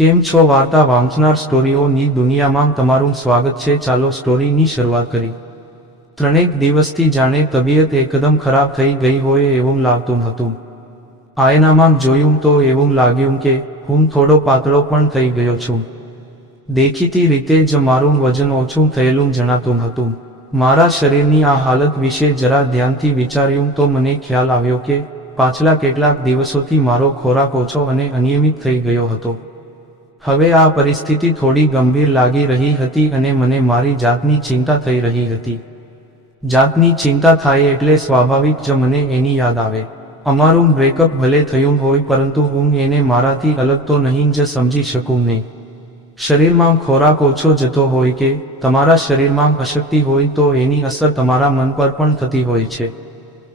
કેમ છો વાર્તા વાંચનાર સ્ટોરીઓની દુનિયામાં તમારું સ્વાગત છે। ચાલો સ્ટોરીની શરૂઆત કરી। ત્રણેક દિવસથી જાણે તબિયત એકદમ ખરાબ થઈ ગઈ હોય એવું લાગતું હતું। આયનામાં જોયું તો એવું લાગ્યું કે હું થોડો પાતળો પણ થઈ ગયો છું। દેખીતી રીતે જ મારું વજન ઓછું થયેલું જણાતું હતું। મારા શરીરની આ હાલત વિશે જરા ધ્યાનથી વિચાર્યું તો મને ખ્યાલ આવ્યો કે પાછલા કેટલાક દિવસોથી મારો ખોરાક ઓછો અને અનિયમિત થઈ ગયો હતો। હવે આ પરિસ્થિતિ થોડી ગંભીર લાગી રહી હતી અને મને મારી જાતની ચિંતા થઈ રહી હતી। જાતની ચિંતા થાય એટલે સ્વાભાવિક જ મને એની યાદ આવે। અમારું બ્રેકઅપ ભલે થયું હોય પરંતુ હું એને મારાથી અલગ તો નહીં જ સમજી શકું ને। શરીરમાં ખોરાક ઓછો જતો હોય કે તમારા શરીરમાં અશક્તિ હોય તો એની અસર તમારા મન પર પણ થતી હોય છે।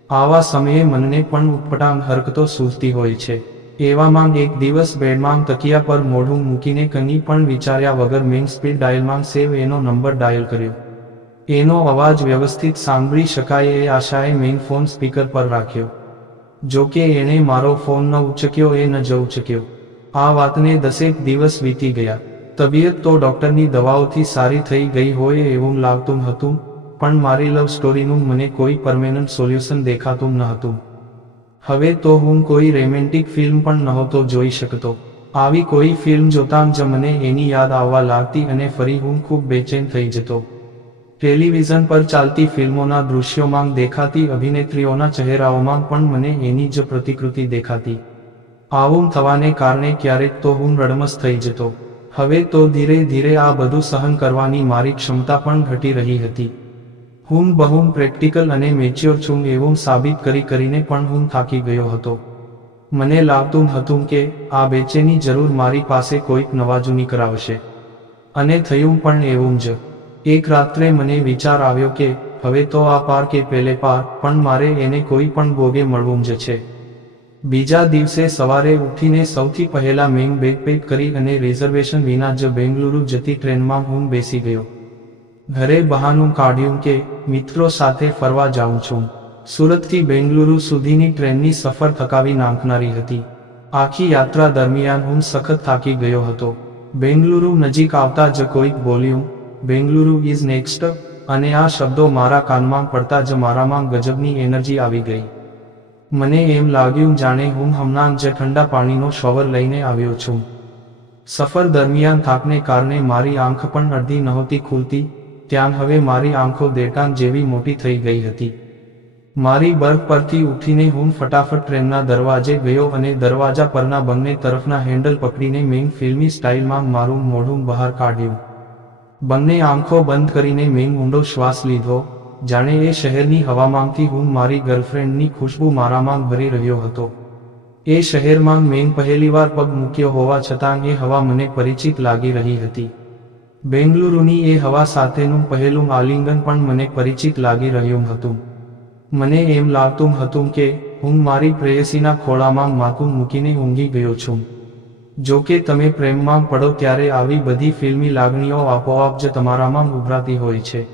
આવા સમયે મનને પણ ઉટપટાંગ હરકતો સૂઝતી હોય છે। એવામાં એક દિવસ બેડમાં તકિયા પર મોઢું મૂકીને કંઈ પણ વિચાર્યા વગર મેં સ્પીડ ડાયલમાં સેવ એનો નંબર ડાયલ કર્યો। એનો અવાજ વ્યવસ્થિત સાંભળી શકાય એ આશાએ મેં ફોન સ્પીકર પર રાખ્યો। જોકે એણે મારો ફોન ન ઉચક્યો એ ન જ ઉચક્યો। આ વાતને 10 દિવસ વીતી ગયા। તબિયત તો ડૉક્ટરની દવાઓથી સારી થઈ ગઈ હોય એવું લાગતું હતું, પણ મારી લવ સ્ટોરીનું મને કોઈ પરમેનન્ટ સોલ્યુશન દેખાતું ન હતું। હવે તો હું કોઈ રોમેન્ટિક ફિલ્મ પણ નહોતો જોઈ શકતો। આવી કોઈ ફિલ્મ જોતાં જ મને એની યાદ આવવા લાગતી અને ફરી હું ખૂબ બેચેન થઈ જતો। ટેલિવિઝન પર ચાલતી ફિલ્મોના દૃશ્યોમાં દેખાતી અભિનેત્રીઓના ચહેરાઓમાં પણ મને એની જ પ્રતિકૃતિ દેખાતી। આવું થવાને કારણે ક્યારેક તો હું રડમસ થઈ જતો। હવે તો ધીરે ધીરે આ બધું સહન કરવાની મારી ક્ષમતા પણ ઘટી રહી હતી। હું બહુ પ્રેક્ટિકલ અને મેચ્યોર છું એવું સાબિત કરીને પણ હું થાકી ગયો હતો। મને લાગતું હતું કે આ બેચેની જરૂર મારી પાસે કોઈક નવાજૂની કરાવશે, અને થયું પણ એવું જ। એક રાત્રે મને વિચાર આવ્યો કે હવે તો આ પાર કે પેલે પાર, પણ મારે એને કોઈ પણ ભોગે મળવું જ છે। બીજા દિવસે સવારે ઉઠીને સૌથી પહેલા મેં બેગ પેક કરી અને રિઝર્વેશન વિના જ બેંગલુરુ જતી ટ્રેનમાં હું બેસી ગયો। ઘરે બહાનું કાઢ્યું કે મિત્રો સાથે ફરવા જાઉં છું। સુરતથી બેંગલુરુ સુધીની ટ્રેનની સફર થકાવી નાખનારી હતી। આખી યાત્રા દરમિયાન હું સખત થાકી ગયો હતો। બેંગલુરુ નજીક આવતા જ કોઈક બોલ્યું, "બેંગલુરુ ઇઝ નેક્સ્ટ", અને આ શબ્દો મારા કાનમાં પડતા જ મારામાં ગજબની એનર્જી આવી ગઈ। મને એમ લાગ્યું જાણે હું હમણાં જ ઠંડા પાણીનો શોવર લઈને આવ્યો છું। સફર દરમિયાન થાકને કારણે મારી આંખ પણ અડધી નહોતી ખુલતી, ત્યાં હવે મારી આંખો દેટાન જેવી મોટી થઈ ગઈ હતી। મારી બર્થ પરથી ઉઠીને હું ફટાફટ ટ્રેનના દરવાજે ગયો અને દરવાજા પરના બંને તરફના હેન્ડલ પકડીને મેં ફિલ્મી સ્ટાઇલમાં મારું મોઢું બહાર કાઢ્યું। બંને આંખો બંધ કરીને મેં ઊંડો શ્વાસ લીધો, જાણે એ શહેરની હવામાંથી હું મારી ગર્લફ્રેન્ડની ખુશ્બુ મારામાં ભરી રહ્યો હતો। એ શહેરમાં મેં પહેલીવાર પગ મૂક્યો હોવા છતાં એ હવા મને પરિચિત લાગી રહી હતી। બેંગલુરુની એ હવા સાથેનું પહેલું આલિંગન પણ મને પરિચિત લાગી રહ્યું હતું। મને એમ લાગતું હતું કે હું મારી પ્રેયસીના ખોળામાં માથું મૂકીને ઊંઘી ગયો છું। જો કે તમે પ્રેમમાં પડો ત્યારે આવી બધી ફિલ્મી લાગણીઓ આપોઆપ જ તમારામાં ઉભરાતી હોય છે।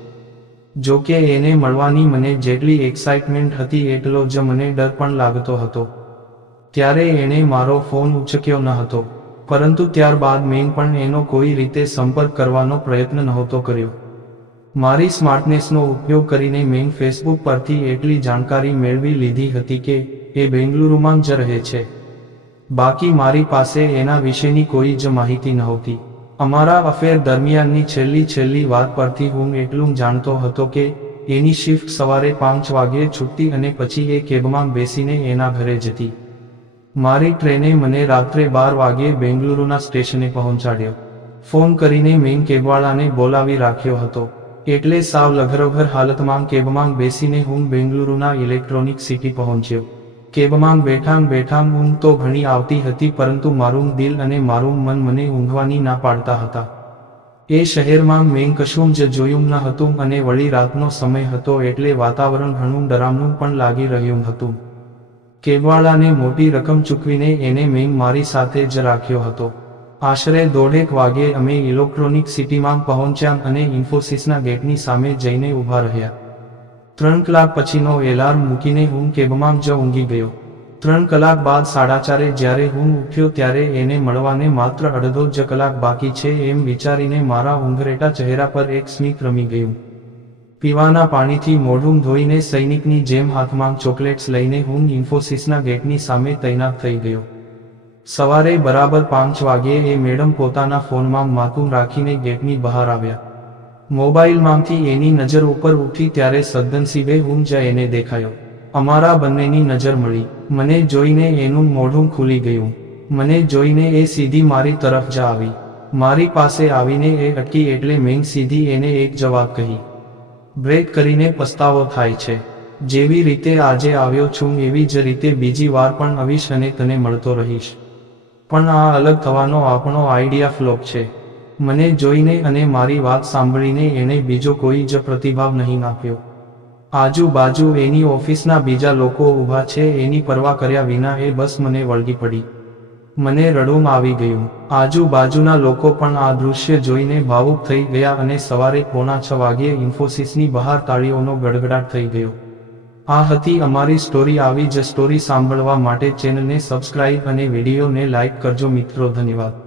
જો કે એને મળવાની મને જેટલી એક્સાઇટમેન્ટ હતી એટલો જ મને ડર પણ લાગતો હતો। ત્યારે એણે મારો ફોન ઉચક્યો ન હતો, પરંતુ ત્યારબાદ મેં પણ એનો કોઈ રીતે સંપર્ક કરવાનો પ્રયત્ન નહોતો કર્યો। મારી સ્માર્ટનેસનો ઉપયોગ કરીને મેં ફેસબુક પરથી એટલી જાણકારી મેળવી લીધી હતી કે એ બેંગલુરુમાં જ રહે છે। બાકી મારી પાસે એના વિશેની કોઈ જ માહિતી નહોતી। અમારા અફેર દરમિયાનની છેલ્લી વાત પરથી હું એટલું જાણતો હતો કે એની શિફ્ટ સવારે 5 વાગ્યે છૂટતી અને પછી એ કેબમાં બેસીને એના ઘરે જતી। મારી ટ્રેને મને રાત્રે 12 વાગ્યે બેંગલુરુના સ્ટેશને પહોંચાડ્યો। ફોન કરીને મેં કેબવાળાને બોલાવી રાખ્યો હતો, એટલે સાવ લઘરઘર હાલતમાં કેબમાં બેસીને હું બેંગલુરુના ઇલેક્ટ્રોનિક સિટી પહોંચ્યો। કેબમાં બેઠાં ઊંઘ તો ઘણી આવતી હતી, પરંતુ મારું દિલ અને મારું મન મને ઊંઘવાની ના પાડતા હતા। એ શહેરમાં મેં કશું જ જોયું ન હતું અને વળી રાતનો સમય હતો એટલે વાતાવરણ ઘણું ડરામણું પણ લાગી રહ્યું હતું। કેબવાળાને મોટી રકમ ચૂકવીને એને મેં મારી સાથે જ રાખ્યો હતો। આશરે 1:30 વાગ્યે અમે ઇલેક્ટ્રોનિક સિટીમાં પહોંચ્યા અને ઇન્ફોસિસના ગેટની સામે જઈને ઊભા રહ્યા। 3 કલાક પછીનો એલાર્મ મૂકીને હું કેબમાં જ ઊંઘી ગયો। 3 કલાક બાદ 4:30 જ્યારે હું ઉઠ્યો ત્યારે એને મળવાને માત્ર અડધો જ કલાક બાકી છે એમ વિચારીને મારા ઊંઘરેટા ચહેરા પર એક સ્મિત રમી ગયું. પીવાના પાણીથી મોઢું ધોઈને સૈનિકની જેમ હાથમાં ચોકલેટ્સ લઈને હું ઇન્ફોસિસના ગેટની સામે તૈનાત થઈ ગયો. સવારે બરાબર 5 વાગ્યે એ મેડમ પોતાના ફોનમાં માથું રાખીને ગેટની બહાર આવ્યા. મોબાઈલમાંથી એની નજર ઉપર ઉઠી ત્યારે સદનસીબે હું જ એને દેખાયો. અમારા બંનેની નજર મળી. મને જોઈને એનું મોઢું ખુલી ગયું. મને જોઈને એ સીધી મારી તરફ જ આવી. મારી પાસે આવીને એ અટકી એટલે મેં સીધી એને એક જ વાત કહી. બ્રેક કરીને પસ્તાવો થાય છે. જેવી રીતે આજે આવ્યો છું એવી જ રીતે બીજી વાર પણ આવીશ અને તને મળતો રહીશ. પણ આ અલગ થવાનો આપણો આઈડિયા ફ્લોપ છે. મને જોઈને અને મારી વાત સાંભળીને એને બીજો કોઈ જ પ્રતિભાવ નહીં આપ્યો. આજુબાજુ એની ઓફિસના બીજા લોકો ઊભા છે એની પરવા કર્યા વિના એ બસ મને વળગી પડી. મને રડવું આવી ગયું. આજુબાજુના લોકો પણ આ દૃશ્ય જોઈને ભાવુક થઈ ગયા અને સવારે 5:45 વાગ્યે ઇન્ફોસિસની બહાર તાળીઓનો ગડગડાટ થઈ ગયો. આ હતી અમારી સ્ટોરી. આવી જ સ્ટોરી સાંભળવા માટે ચેનલને સબસ્ક્રાઇબ અને વિડીયોને લાઇક કરજો મિત્રો. ધન્યવાદ.